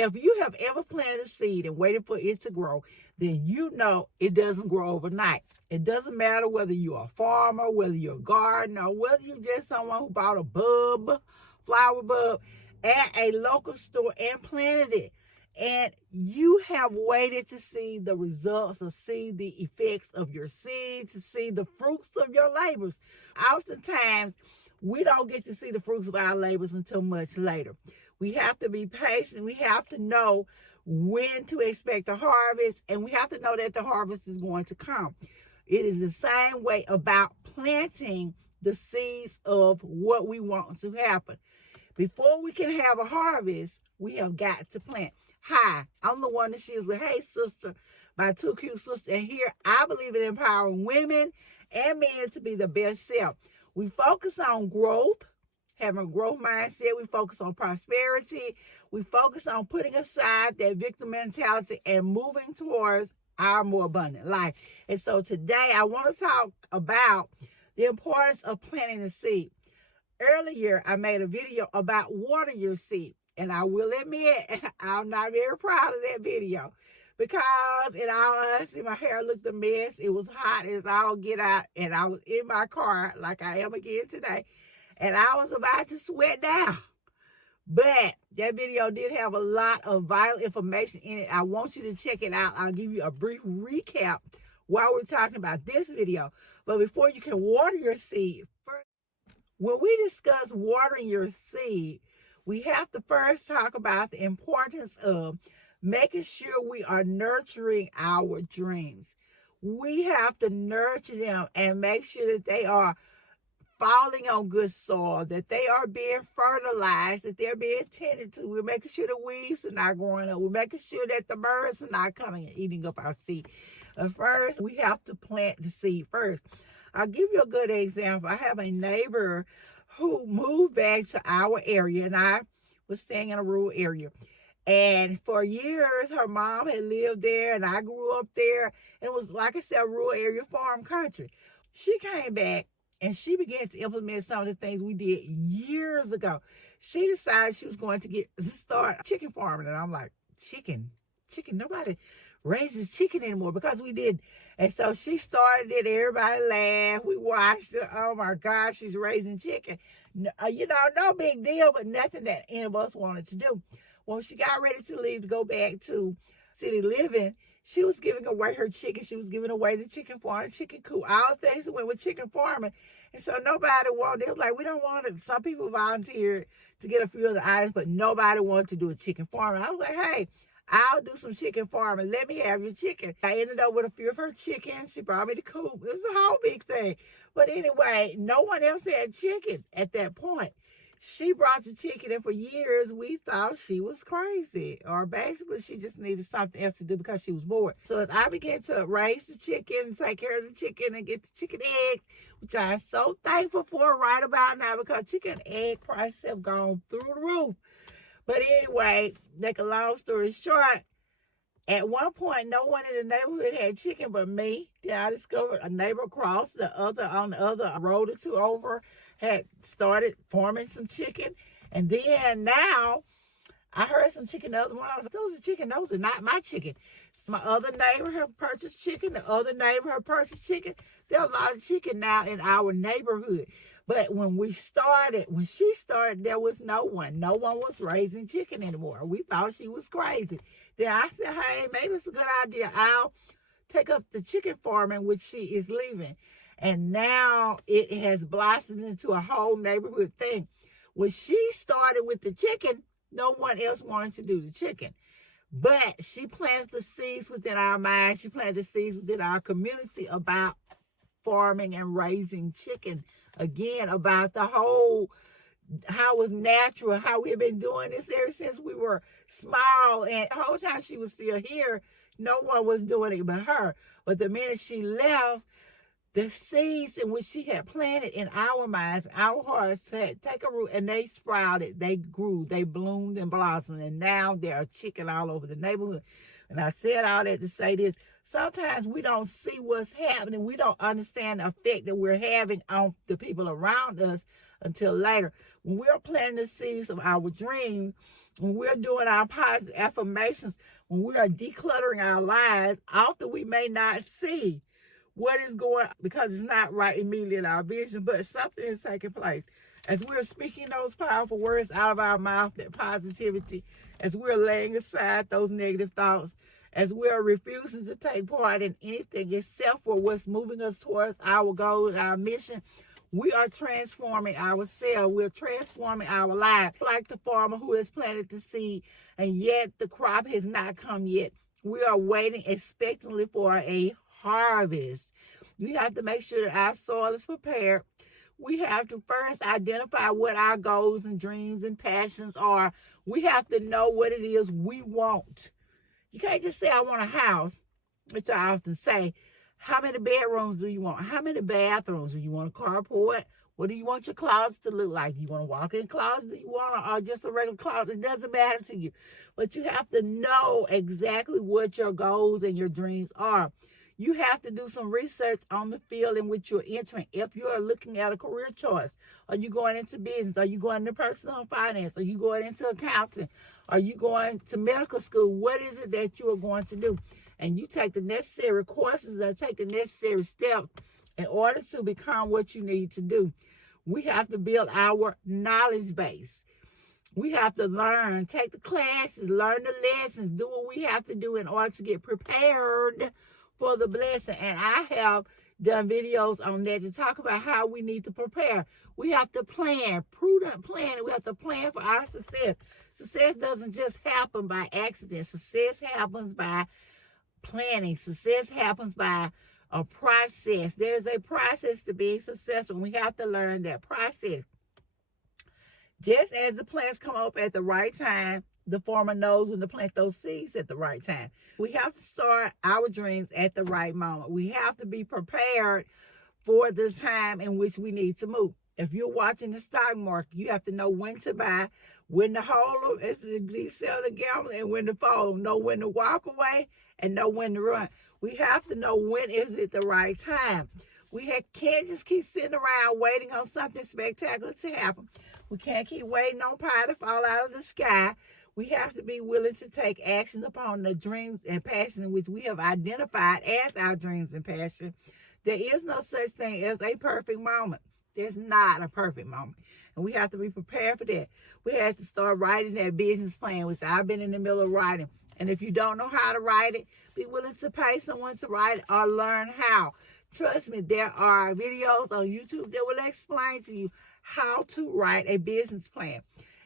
If you have ever planted a seed and waited for it to grow, then you know it doesn't grow overnight. It doesn't matter whether you're a farmer, whether you're a gardener, or whether you're just someone who bought a flower bulb, at a local store and planted it. And you have waited to see the results, to see the effects of your seed, to see the fruits of your labors. Oftentimes, we don't get to see the fruits of our labors until much later. We have to be patient. We have to know when to expect a harvest, and we have to know that the harvest is going to come. It is the same way about planting the seeds of what we want to happen. Before we can have a harvest, we have got to plant. Hi, I'm the one that she is with Hey Sister, my two cute sisters. And here I believe in empowering women and men to be the best self. We focus on growth, having a growth mindset. We focus on prosperity. We focus on putting aside that victim mentality and moving towards our more abundant life. And so today I want to talk about the importance of planting a seed. Earlier, I made a video about water your seed. And I will admit, I'm not very proud of that video because, in all honesty, my hair looked a mess. It was hot as all get out, and I was in my car like I am again today, and I was about to sweat down. But that video did have a lot of vital information in it. I want you to check it out. I'll give you a brief recap while we're talking about this video. But before you can water your seed, first, when we discuss watering your seed, we have to first talk about the importance of making sure we are nurturing our dreams. We have to nurture them and make sure that they are falling on good soil, that they are being fertilized, that they're being tended to. We're making sure the weeds are not growing up. We're making sure that the birds are not coming and eating up our seed. But first, we have to plant the seed first. I'll give you a good example. I have a neighbor who moved back to our area, and I was staying in a rural area. And for years, her mom had lived there, and I grew up there. It was, like I said, a rural area, farm country. She came back, and she began to implement some of the things we did years ago. She decided she was going to start chicken farming, and I'm like, chicken, nobody raises chicken anymore because we did. And so she started it. Everybody laughed. We watched it. Oh my gosh, she's raising chicken. No big deal, but nothing that any of us wanted to do. When she got ready to leave to go back to city living, she was giving away her chicken. She was giving away the chicken farm, the chicken coop, all things that went with chicken farming. And so nobody wanted, they was like, we don't want it. Some people volunteered to get a few of the items, but nobody wanted to do a chicken farming. I was like, hey, I'll do some chicken farming. Let me have your chicken. I ended up with a few of her chickens. She brought me the coop. It was a whole big thing. But anyway, no one else had chicken at that point. She brought the chicken, and for years, we thought she was crazy. Or basically, she just needed something else to do because she was bored. So as I began to raise the chicken, take care of the chicken, and get the chicken eggs, which I'm so thankful for right about now because chicken egg prices have gone through the roof. But anyway, make a long story short, at one point, no one in the neighborhood had chicken but me. Then I discovered a neighbor across on the other road or two over had started farming some chicken. And then now I heard some chicken the other morning. I was like, those are chicken. Those are not my chicken. So my other neighbor have purchased chicken. The other neighbor have purchased chicken. There are a lot of chicken now in our neighborhood. But when she started, there was no one. No one was raising chicken anymore. We thought she was crazy. Then I said, hey, maybe it's a good idea. I'll take up the chicken farming, which she is leaving. And now it has blossomed into a whole neighborhood thing. When she started with the chicken, no one else wanted to do the chicken. But she planted the seeds within our minds. She planted the seeds within our community about farming and raising chicken. Again, about the whole, how it was natural, how we have been doing this ever since we were small. And the whole time she was still here, no one was doing it but her. But the minute she left, the seeds in which she had planted in our minds, our hearts, had take a root, and they sprouted, they grew, they bloomed and blossomed, and now there are chicken all over the neighborhood. And I said all that to say this. Sometimes we don't see what's happening. We don't understand the effect that we're having on the people around us until later. When we're planting the seeds of our dreams, when we're doing our positive affirmations, when we are decluttering our lives, often we may not see what is going on because it's not right immediately in our vision, but something is taking place. As we're speaking those powerful words out of our mouth, that positivity, as we're laying aside those negative thoughts, as we're refusing to take part in anything except for what's moving us towards our goals, our mission, we are transforming ourselves. We're transforming our lives. Like the farmer who has planted the seed, and yet the crop has not come yet. We are waiting expectantly for a harvest. We have to make sure that our soil is prepared. We have to first identify what our goals and dreams and passions are. We have to know what it is we want. You can't just say, I want a house, which I often say. How many bedrooms do you want? How many bathrooms? Do you want a carport? What do you want your closet to look like? Do you want a walk-in closet? Do you want or just a regular closet? It doesn't matter to you. But you have to know exactly what your goals and your dreams are. You have to do some research on the field in which you're entering. If you are looking at a career choice, are you going into business? Are you going into personal finance? Are you going into accounting? Are you going to medical school? What is it that you are going to do? And you take the necessary courses and take the necessary steps in order to become what you need to do. We have to build our knowledge base. We have to learn, take the classes, learn the lessons, do what we have to do in order to get prepared for the blessing. And I have done videos on that to talk about how we need to prepare. We have to plan, prudent planning. We have to plan for our success. Success doesn't just happen by accident. Success happens by planning. Success happens by a process. There's a process to being successful. We have to learn that process. Just as the plants come up at the right time, the farmer knows when to plant those seeds at the right time. We have to start our dreams at the right moment. We have to be prepared for the time in which we need to move. If you're watching the stock market, you have to know when to buy, when to hold them, as they sell the gamble, and when to fold them. Know when to walk away and know when to run. We have to know when is it the right time. We can't just keep sitting around waiting on something spectacular to happen. We can't keep waiting on pie to fall out of the sky. We have to be willing to take action upon the dreams and passions which we have identified as our dreams and passion. There is no such thing as a perfect moment. There's not a perfect moment. And we have to be prepared for that. We have to start writing that business plan, which I've been in the middle of writing. And if you don't know how to write it, be willing to pay someone to write it or learn how. Trust me, there are videos on YouTube that will explain to you how to write a business plan.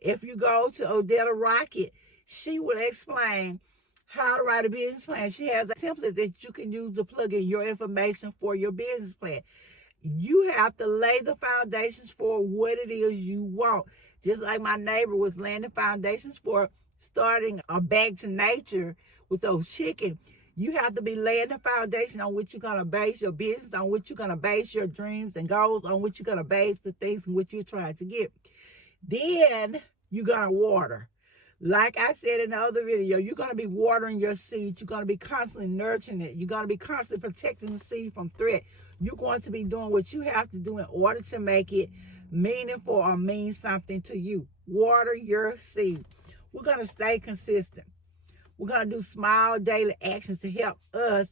If you go to Odetta Rocket, she will explain how to write a business plan. She has a template that you can use to plug in your information for your business plan. You have to lay the foundations for what it is you want. Just like my neighbor was laying the foundations for starting a Back to Nature with those chickens. You have to be laying the foundation on which you're going to base your business, on which you're going to base your dreams and goals, on which you're going to base the things in which you're trying to get. Then you're going to water. Like I said in the other video, you're going to be watering your seed. You're going to be constantly nurturing it. You're going to be constantly protecting the seed from threat. You're going to be doing what you have to do in order to make it meaningful or mean something to you. Water your seed. We're going to stay consistent. We're going to do small daily actions to help us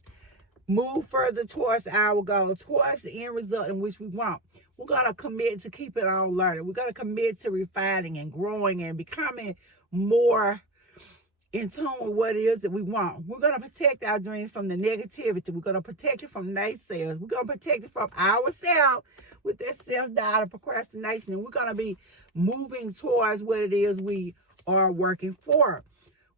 move further towards our goal, towards the end result in which we want. We're going to commit to keep it on learning. We're going to commit to refining and growing and becoming more in tune with what it is that we want. We're going to protect our dreams from the negativity. We're going to protect it from naysayers. We're going to protect it from ourselves with that self-doubt and procrastination. And we're going to be moving towards what it is we are working for.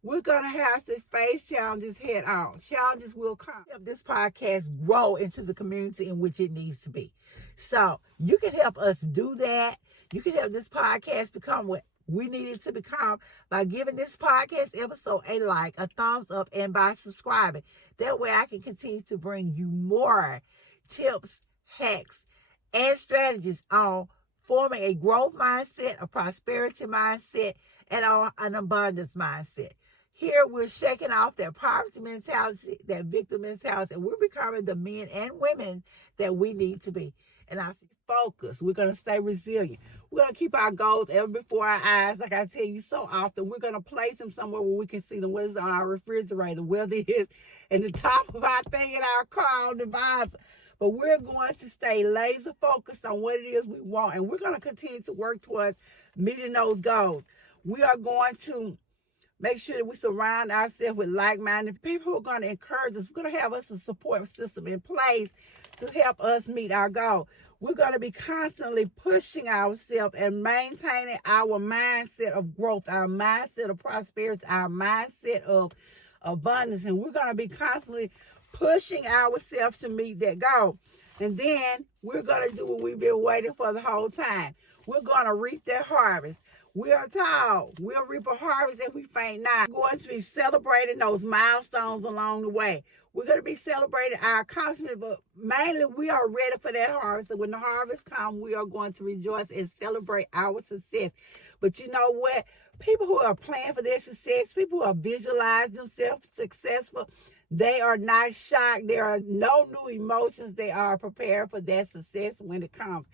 We're going to have to face challenges head on. Challenges will come. Help this podcast grow into the community in which it needs to be. So you can help us do that. You can help this podcast become what we need it to become by giving this podcast episode a like, a thumbs up, and by subscribing. That way I can continue to bring you more tips, hacks, and strategies on forming a growth mindset, a prosperity mindset, and on an abundance mindset. Here we're shaking off that poverty mentality, that victim mentality, and we're becoming the men and women that we need to be. And I'll see you. focused. We're going to stay resilient. We're going to keep our goals ever before our eyes. Like I tell you so often, we're going to place them somewhere where we can see them, whether it's on our refrigerator, whether it is in the top of our thing in our car on the visor. But we're going to stay laser focused on what it is we want, and we're going to continue to work towards meeting those goals. We are going to make sure that we surround ourselves with like-minded people who are going to encourage us. We're going to have us a support system in place to help us meet our goal. We're going to be constantly pushing ourselves and maintaining our mindset of growth, our mindset of prosperity, our mindset of abundance. And we're going to be constantly pushing ourselves to meet that goal. And then we're going to do what we've been waiting for the whole time. We're going to reap that harvest. We are told we'll reap a harvest if we faint not. We're going to be celebrating those milestones along the way. We're going to be celebrating our accomplishments, but mainly we are ready for that harvest. And when the harvest comes, we are going to rejoice and celebrate our success. But you know what? People who are planning for their success, people who are visualizing themselves successful, they are not shocked. There are no new emotions. They are prepared for that success when it comes.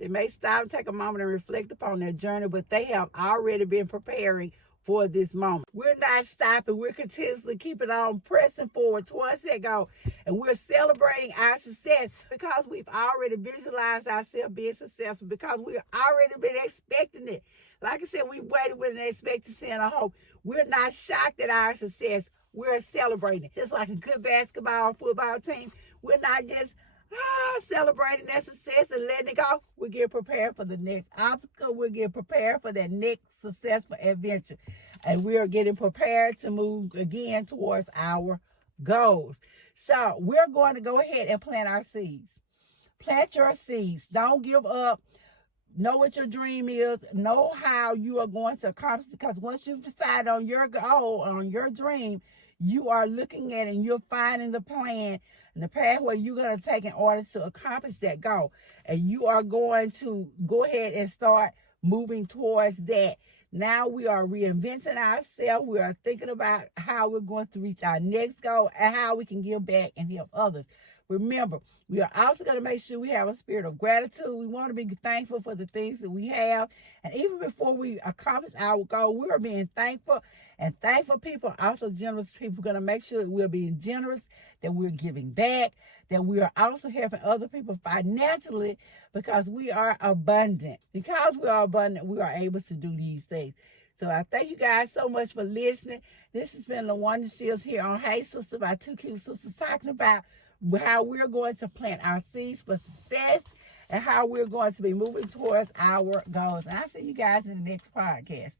They may stop and take a moment and reflect upon their journey, but they have already been preparing for this moment. We're not stopping. We're continuously keeping on pressing forward towards that goal. And we're celebrating our success because we've already visualized ourselves being successful, because we've already been expecting it. Like I said, we waited with an expectancy and a hope. We're not shocked at our success. We're celebrating. It's like a good basketball or football team. We're not just celebrating that success and letting it go. We're getting prepared for the next obstacle. We're getting prepared for that next successful adventure. And we are getting prepared to move again towards our goals. So we're going to go ahead and plant our seeds. Plant your seeds. Don't give up. Know what your dream is. Know how you are going to accomplish it. Because once you've decided on your goal, on your dream, you are looking at it and you're finding the plan and the pathway you're going to take in order to accomplish that goal. And you are going to go ahead and start moving towards that. Now we are reinventing ourselves. We are thinking about how we're going to reach our next goal and how we can give back and help others. Remember, we are also going to make sure we have a spirit of gratitude. We want to be thankful for the things that we have. And even before we accomplish our goal, we are being thankful. And thankful people are also generous people. We're going to make sure that we're being generous, that we're giving back, that we are also helping other people financially, because we are abundant. Because we are abundant, we are able to do these things. So I thank you guys so much for listening. This has been LaWanda Shields here on Hey Sister by Two Cute Sisters, talking about how we're going to plant our seeds for success and how we're going to be moving towards our goals. And I'll see you guys in the next podcast.